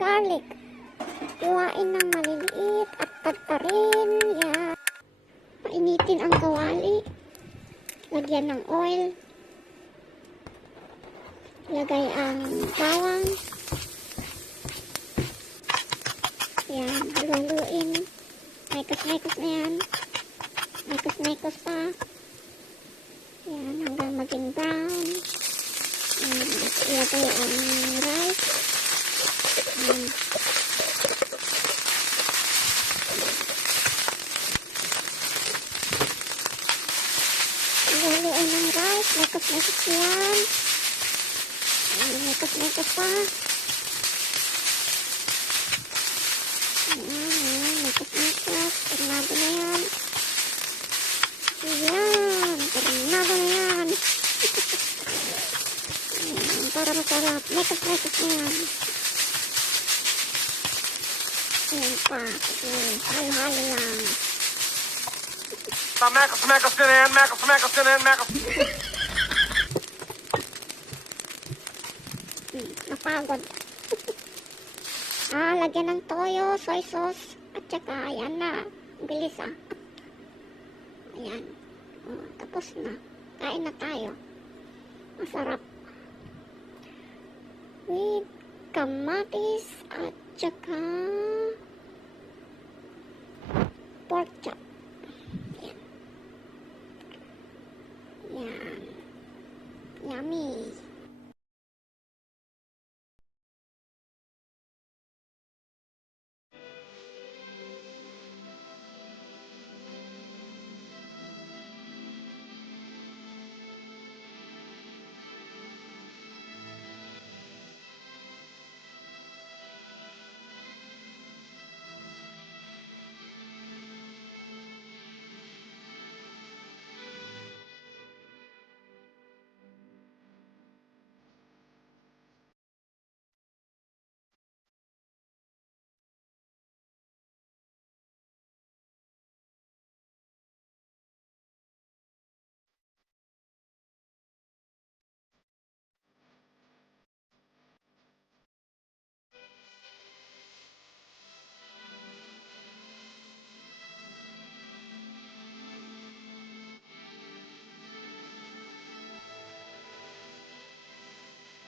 garlic. Iwain ng maliliit at tagtarin. Yan. Painitin ang kawali. Lagyan ng oil. Lagay ang bawang. Yan, haluin. Mekos-mekos na yan. Mekos-mekos pa. Yan, hanggang maging brown. Ilagay ang rice. Yan. Haluin ng rice. Mekos-mekos yan. Mekos-mekos pa. Ayan, mekos-mekos. Tornado na yan. Ayan, tornado na yan. Ayan, para masarap. Mekos-mekos na yan. Ayan pa. Halo-halo lang. Mekos-mekos din yan. Mekos-mekos din yan. Napagod. Lagyan ng toyo, soy sauce, at saka, ayan na. Bilis Ayan. Tapos na. Kain na tayo. Masarap. With kamatis at saka pork chop. Ayan. Yan. Yummy.